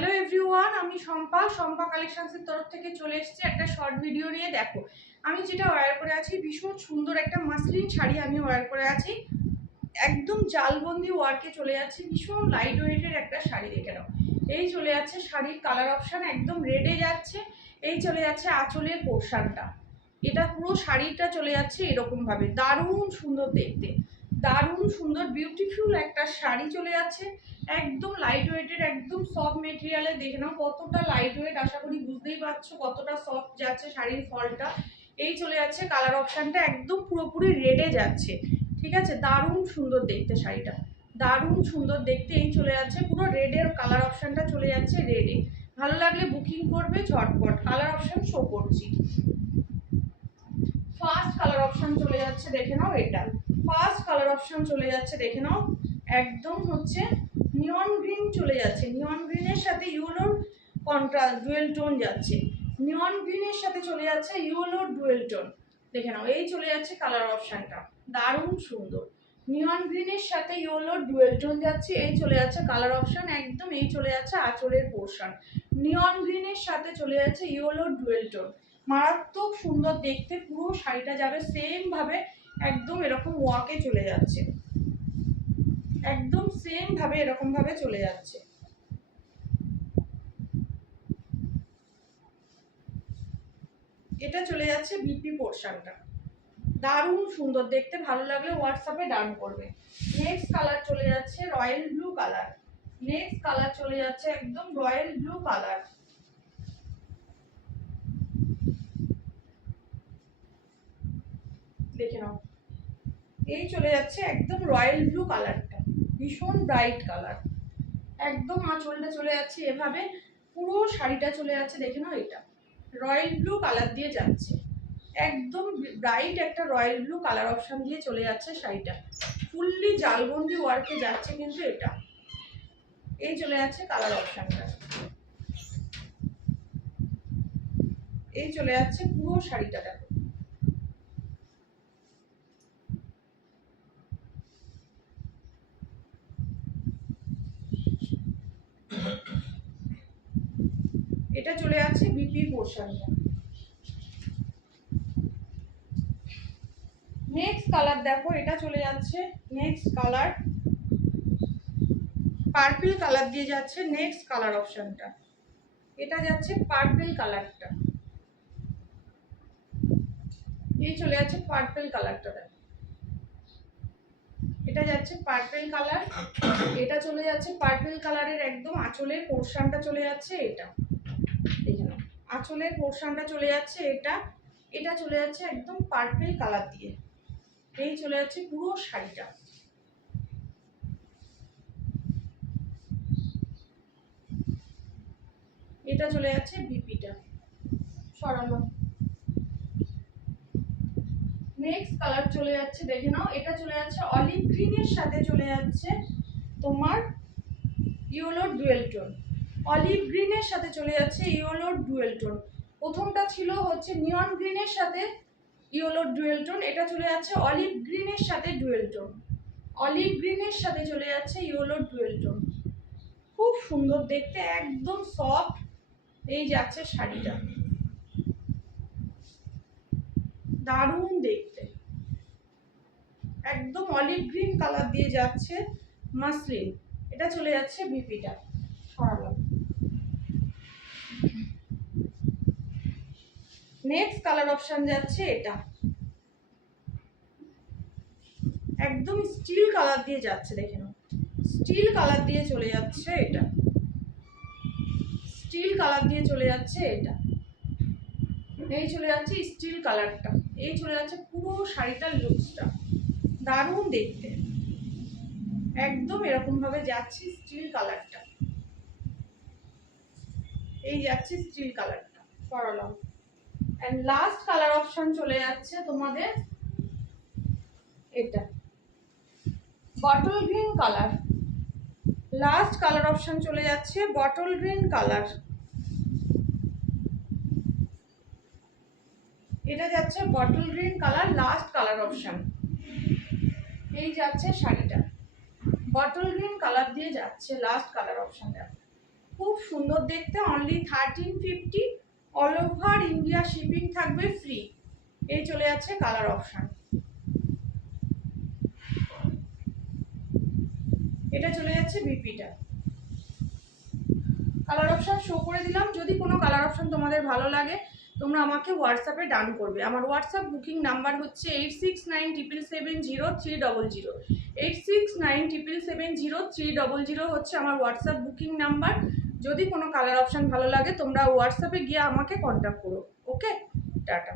Hello everyone, আমি শম্পা কালেকশনসের তরফ থেকে চলে এসেছি একটা শর্ট ভিডিও নিয়ে। দেখো আমি যেটা ওয়্যার করে আছি, ভীষণ সুন্দর একটা মাসলিন শাড়ি আমি ওয়্যার করে আছি। একদম জালবন্দি ওয়ার্কে চলে যাচ্ছে, ভীষণ লাইট ওয়েটের একটা শাড়ি। দেখে নাও, এই চলে যাচ্ছে শাড়ির কালার অপশান, একদম রেডে যাচ্ছে। এই চলে যাচ্ছে আঁচলের পোর্শনটা, এটা পুরো শাড়িটা চলে যাচ্ছে এরকম ভাবে। দারুণ সুন্দর দেখতে, দারুণ সুন্দর বিউটিফুল একটা শাড়ি চলে যাচ্ছে। একদম লাইট ওয়েটের, একদম সফট মেটেরিয়ালে। দেখে নাও কতটা লাইট ওয়েট, আশা করি বুঝতেই পারছো কতটা সফট যাচ্ছে শাড়ির ফলটা। এই চলে যাচ্ছে কালার অপশানটা, একদম পুরোপুরি রেডে যাচ্ছে। ঠিক আছে, দারুণ সুন্দর দেখতে শাড়িটা, দারুণ সুন্দর দেখতে। এই চলে যাচ্ছে পুরো রেডের কালার অপশানটা, চলে যাচ্ছে রেডে। ভালো লাগলে বুকিং করবে ঝটপট। কালার অপশান শো করছি। ফার্স্ট কালার অপশন চলে যাচ্ছে, দেখে নাও। এটা ফার্স্ট কালার অপশন চলে যাচ্ছে, দেখে নাও। একদম হচ্ছে নিয়ন গ্রিন চলে যাচ্ছে, নিয়ন গ্রিনের সাথে ইয়েলোর কন্ট্রাস্ট ডুয়েল টোন যাচ্ছে। নিয়ন গ্রিনের সাথে চলে যাচ্ছে ইয়েলোর ডুয়েল টোন। দেখে নাও, এই চলে যাচ্ছে কালার অপশনটা, দারুণ সুন্দর। নিয়ন গ্রিনের সাথে ইয়েলোর ডুয়েল টোন যাচ্ছে। এই চলে যাচ্ছে কালার অপশন, একদম। এই চলে যাচ্ছে আঁচলের পোর্শন, নিয়ন গ্রিনের সাথে চলে যাচ্ছে ইয়েলোর ডুয়েল টোন। মারাত্মক সুন্দর দেখতে, পুরো শাড়িটা যাবে সেম ভাবে, একদম এরকম ওয়াকে চলে যাচ্ছে, একদম সেম ভাবে এরকম ভাবে চলে যাচ্ছে। এটা চলে যাচ্ছে বিপি পোর্শনটা, দারুণ সুন্দর দেখতে। ভালো লাগলে হোয়াটসঅ্যাপে ডান করবে। নেক্সট কালার চলে যাচ্ছে royal blue colour. Next colour চলে যাচ্ছে একদম রয়্যাল ব্লু কালার। দেখে নাও, এই চলে যাচ্ছে একদম রয়্যাল ব্লু কালারটা, ভীষণ ব্রাইট কালার। একদম আঁচলটা চলে যাচ্ছে এভাবে, পুরো শাড়িটা চলে যাচ্ছে। দেখে নাও, এটা রয়্যাল ব্লু কালার দিয়ে যাচ্ছে, একদম ব্রাইট একটা রয়্যাল ব্লু কালার অপশন দিয়ে চলে যাচ্ছে শাড়িটা। ফুললি জালবন্দি ওয়ার্কে যাচ্ছে কিন্তু এটা। এই চলে যাচ্ছে কালার অপশনটা, এই চলে যাচ্ছে পুরো শাড়িটা। দেখো, এটা চলে যাচ্ছে বিপি পোর্শনটা। নেক্সট কালার দেখো, এটা চলে যাচ্ছে নেক্সট কালার পার্পল কালার দিয়ে যাচ্ছে। নেক্সট কালার অপশনটা, এটা যাচ্ছে পার্পল কালারটা। এই চলে যাচ্ছে পার্পল কালারটা, এটা যাচ্ছে পার্পল কালার। এটা চলে যাচ্ছে পার্পল কালারের একদম আঁচলের পোর্শনটা চলে যাচ্ছে এটা। দেখে নাও, আঁচলের পোর্শনটা চলে যাচ্ছে এটা। এটা চলে যাচ্ছে একদম পার্পল কালার দিয়ে। এই চলে যাচ্ছে পুরো শাড়িটা। এটা চলে যাচ্ছে বিপিটা সরানো। নেক্সট কালার চলে যাচ্ছে, দেখে নাও। এটা চলে যাচ্ছে অলিভ গ্রিনের সাথে চলে যাচ্ছে তোমার ইয়েলোর ডুয়েল টোন। অলিভ গ্রিনের সাথে চলে যাচ্ছে ইয়েলোর ডুয়েল টোন। প্রথমটা ছিল হচ্ছে নিয়ন গ্রিনের সাথে ইয়েলোর ডুয়েল টোন, এটা চলে যাচ্ছে অলিভ গ্রিনের সাথে ডুয়েল টোন। অলিভ গ্রিনের সাথে চলে যাচ্ছে ইয়েলোর ডুয়েল টোন। খুব সুন্দর দেখতে, একদম সফট এই যাচ্ছে শাড়িটা, দারুণ দেখতে। একদম অলিভ গ্রিন কালার দিয়ে যাচ্ছে মাসলিন। এটা চলে যাচ্ছে বিপিটা সরালাম। নেক্সট কালার অপশন যাচ্ছে এটা, একদম স্টিল কালার দিয়ে যাচ্ছে। দেখে নাও, স্টিল কালার দিয়ে চলে যাচ্ছে এটা, স্টিল কালার দিয়ে চলে যাচ্ছে এটা। এই চলে যাচ্ছে স্টিল কালারটা, এই চলে যাচ্ছে পুরো শাড়িটার লুকসটা, দারুণ দেখতে। একদম এরকম ভাবে যাচ্ছে স্টিল কালারটা, এই যাচ্ছে স্টিল কালারটা সরালাম। এন্ড লাস্ট কালার অপশন চলে যাচ্ছে তোমাদের এটা, bottle green colour. Last colour option চলে যাচ্ছে বটল গ্রিন কালার। এটা যাচ্ছে bottle green colour, last colour option. এই যাচ্ছে শাড়িটা, বটল গ্রিন কালার দিয়ে যাচ্ছে লাস্ট কালার অপশনটা। খুব সুন্দর দেখতে, only 1350, all over India shipping থাকবে ফ্রি। এই চলে যাচ্ছে কালার অপশন। এটা চলে যাচ্ছে বিপিটা। কালার অপশন শো করে দিলাম। যদি কোনো কালার অপশন তোমাদের ভালো লাগে তোমরা আমাকে হোয়াটসঅ্যাপে ডান করবে। আমার হোয়াটসঅ্যাপ বুকিং নাম্বার হচ্ছে 8697770300। 8697770300 হচ্ছে আমার হোয়াটসঅ্যাপ বুকিং নাম্বার। যদি কোনো কালার অপশন ভালো লাগে তোমরা হোয়াটসঅ্যাপে গিয়ে আমাকে কন্ট্যাক্ট করো। ওকে, টাটা।